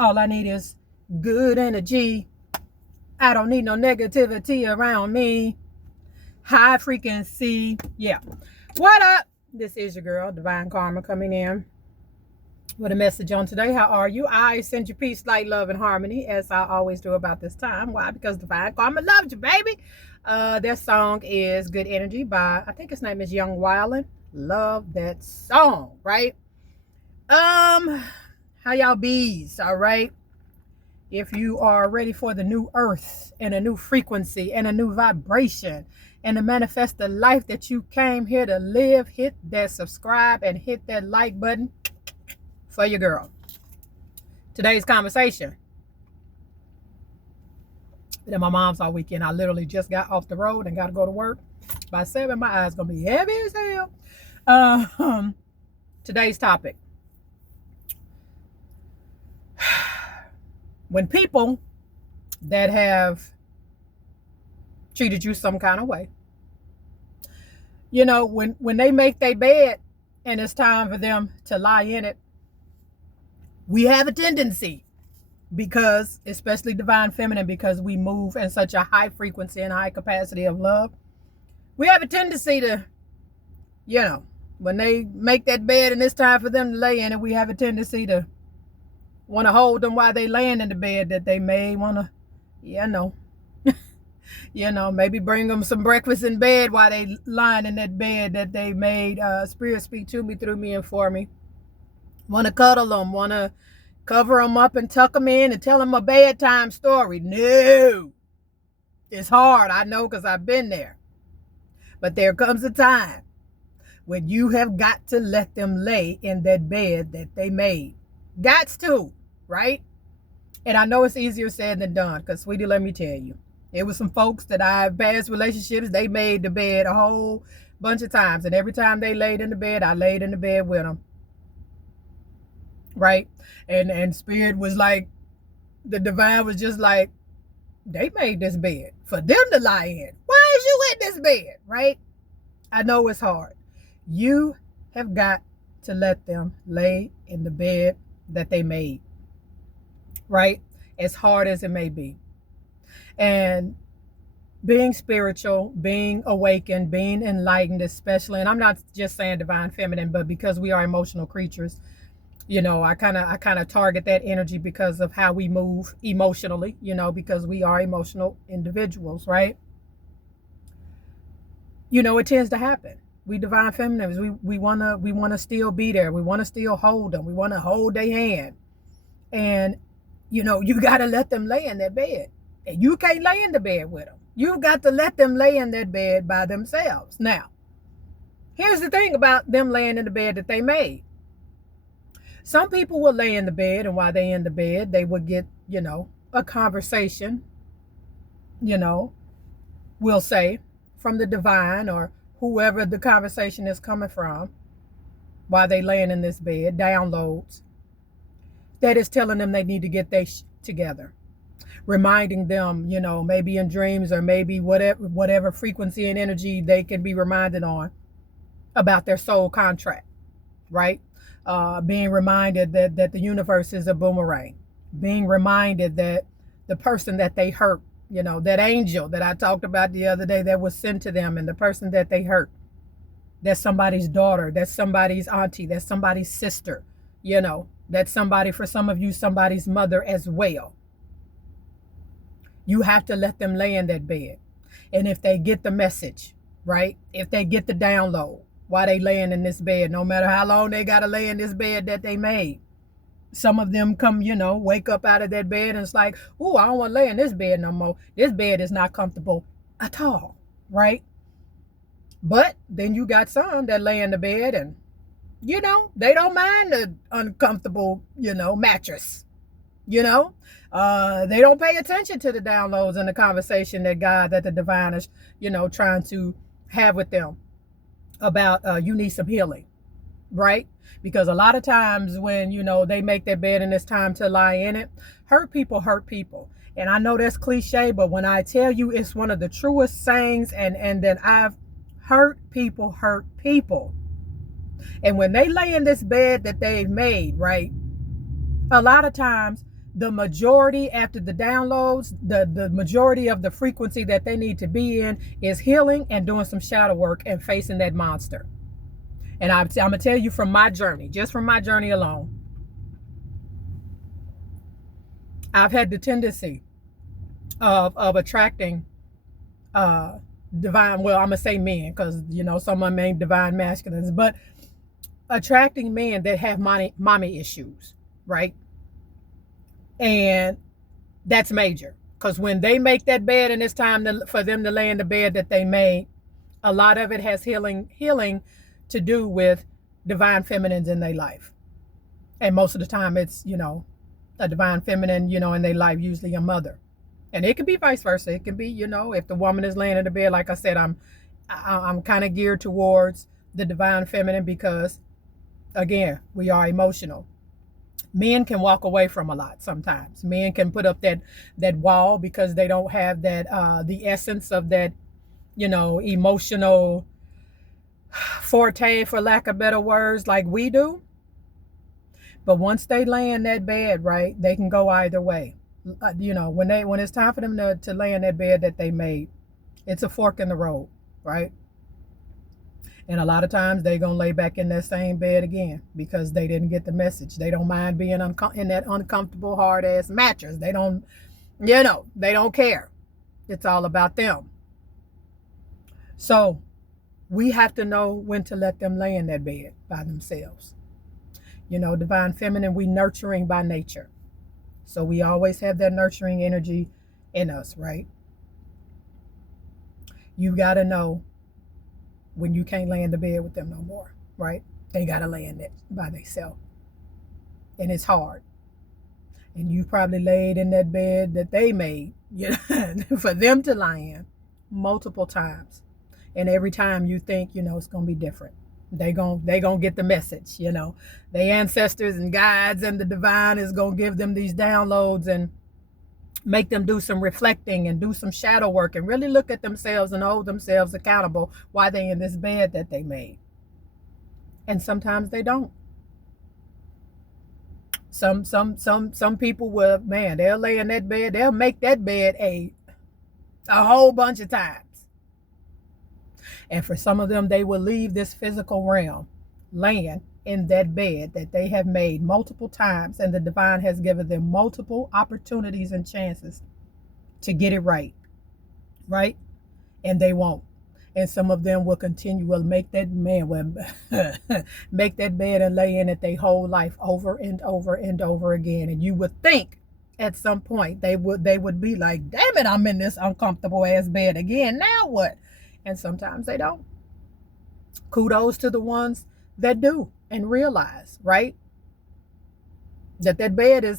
All I need is good energy. I don't need no negativity around me. High frequency. Yeah. What up? This is your girl, Divine Karma, coming in with a message on today. How are you? I send you peace, light, love, and harmony, as I always do about this time. Why? Because Divine Karma loves you, baby. Their song is Good Energy by, I think his name is Young Wildin'. Love that song, right? How y'all bees? All right. If you are ready for the new earth and a new frequency and a new vibration and to manifest the life that you came here to live, hit that subscribe and hit that like button for your girl. Today's conversation. Been at my mom's all weekend. I literally just got off the road and got to go to work. By 7, my eyes gonna be heavy as hell. Today's topic. When people that have treated you some kind of way, you know, when they make their bed and it's time for them to lie in it, we have a tendency, because especially Divine Feminine, because we move in such a high frequency and high capacity of love, we have a tendency to, you know, when they make that bed and it's time for them to lay in it, we have a tendency to want to hold them while they laying in the bed that they made. Want to, maybe bring them some breakfast in bed while they lying in that bed that they made. Spirit speak to me, through me, and for me. Want to cuddle them, want to cover them up and tuck them in and tell them a bedtime story. No, it's hard. I know, because I've been there. But there comes a time when you have got to let them lay in that bed that they made. Gots to. Right? And I know it's easier said than done, because, sweetie, let me tell you, it was some folks that I've past relationships, they made the bed a whole bunch of times, and every time they laid in the bed, I laid in the bed with them. Right? And Spirit was like, the Divine was just like, they made this bed for them to lie in. Why is you in this bed? Right? I know it's hard. You have got to let them lay in the bed that they made. Right? As hard as it may be. And being spiritual, being awakened, being enlightened, especially, and I'm not just saying Divine Feminine, but because we are emotional creatures, you know, I kind of target that energy because of how we move emotionally, you know, because we are emotional individuals, right? You know, it tends to happen. We Divine Feminines, we wanna still be there. We want to still hold them. We want to hold their hand. And you know, you got to let them lay in that bed. And you can't lay in the bed with them. You got to let them lay in that bed by themselves. Now, here's the thing about them laying in the bed that they made. Some people will lay in the bed, and while they in the bed, they will get, you know, a conversation, you know, we'll say, from the divine or whoever the conversation is coming from, while they laying in this bed, downloads that is telling them they need to get their together, reminding them, you know, maybe in dreams or maybe whatever frequency and energy they can be reminded on about their soul contract, right? Being reminded that the universe is a boomerang, being reminded that the person that they hurt, you know, that angel that I talked about the other day that was sent to them, and the person that they hurt, that's somebody's daughter, that's somebody's auntie, that's somebody's sister, you know, that's somebody, for some of you, somebody's mother as well. You have to let them lay in that bed. And if they get the message, right? If they get the download while they laying in this bed, no matter how long they got to lay in this bed that they made. Some of them come, you know, wake up out of that bed and it's like, oh, I don't want to lay in this bed no more. This bed is not comfortable at all, right? But then you got some that lay in the bed and, you know, they don't mind the uncomfortable, you know, mattress, you know. They don't pay attention to the downloads and the conversation that the divine is, you know, trying to have with them about you need some healing, right? Because a lot of times when, you know, they make their bed and it's time to lie in it, hurt people hurt people. And I know that's cliche, but when I tell you it's one of the truest sayings, and then I've hurt people. And when they lay in this bed that they've made, right, a lot of times the majority after the downloads, the majority of the frequency that they need to be in is healing and doing some shadow work and facing that monster. And I'm going to tell you from my journey, just from my journey alone, I've had the tendency of attracting divine, well, I'm going to say men, because, you know, some of them ain't divine masculines, but attracting men that have mommy issues, right? And that's major, because when they make that bed and it's time for them to lay in the bed that they made, a lot of it has healing to do with divine feminines in their life. And most of the time it's, you know, a divine feminine, you know, in their life, usually a mother. And it can be vice versa. It can be, you know, if the woman is laying in the bed, like I said, I'm kind of geared towards the divine feminine because, again, we are emotional. Men can walk away from a lot sometimes. Men can put up that wall because they don't have that the essence of that, you know, emotional forte, for lack of better words, like we do. But once they lay in that bed, right, they can go either way. You know, when it's time for them to lay in that bed that they made, it's a fork in the road, right? And a lot of times they gonna lay back in that same bed again because they didn't get the message. They don't mind being in that uncomfortable, hard ass mattress. They don't, you know, they don't care. It's all about them. So we have to know when to let them lay in that bed by themselves. You know, divine feminine, we nurturing by nature. So we always have that nurturing energy in us, right? You got to know when you can't lay in the bed with them no more, right? They got to lay in it by themselves. And it's hard. And you probably laid in that bed that they made, you know, for them to lie in multiple times. And every time you think, you know, it's going to be different. They gonna get the message, you know. The ancestors and guides and the divine is going to give them these downloads and make them do some reflecting and do some shadow work and really look at themselves and hold themselves accountable why they in this bed that they made. And sometimes they don't. Some people will, man, they'll lay in that bed, they'll make that bed a whole bunch of times. And for some of them, they will leave this physical realm laying in that bed that they have made multiple times, and the divine has given them multiple opportunities and chances to get it right, and they won't. And some of them will continue, will make that make that bed and lay in it their whole life over and over and over again. And you would think at some point they would be like, damn it, I'm in this uncomfortable ass bed again, now what? And sometimes they don't. Kudos to the ones that do and realize, right, that bed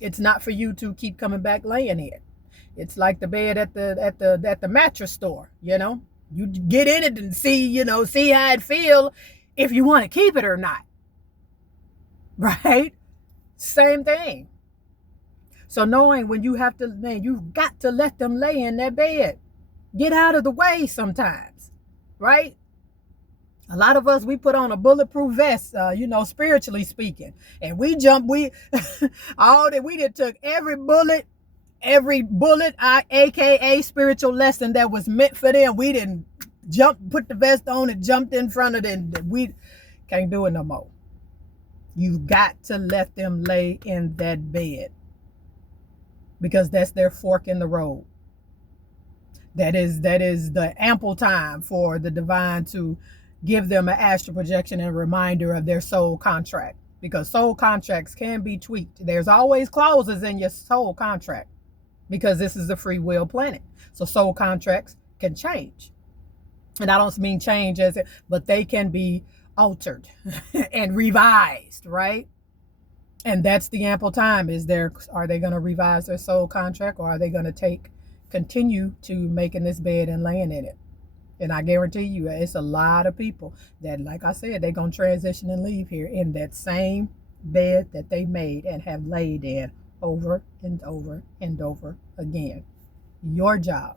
it's not for you to keep coming back laying in. It's like the bed at the mattress store, you know. You get in it and see how it feel if you want to keep it or not. Right? Same thing. So knowing when you have to, man, you've got to let them lay in that bed. Get out of the way sometimes, right? A lot of us, we put on a bulletproof vest, spiritually speaking. And we took every bullet, aka spiritual lesson that was meant for them. We didn't put the vest on and jumped in front of them. We can't do it no more. You've got to let them lay in that bed because that's their fork in the road. That is the ample time for the divine to give them an astral projection and a reminder of their soul contract, because soul contracts can be tweaked. There's always clauses in your soul contract because this is a free will planet. So soul contracts can change. And I don't mean change but they can be altered and revised, right? And that's the ample time. Are they going to revise their soul contract, or are they going to continue to making this bed and laying in it? And I guarantee you, it's a lot of people that, like I said, they're going to transition and leave here in that same bed that they made and have laid in over and over and over again. Your job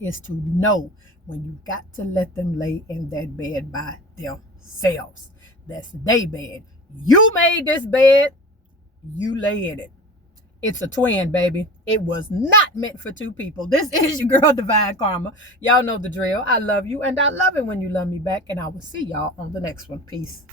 is to know when you got to let them lay in that bed by themselves. That's their bed. You made this bed. you lay in it. It's a twin, baby. It was not meant for two people. This is your girl, Divine Karma. Y'all know the drill. I love you, and I love it when you love me back. And I will see y'all on the next one. Peace.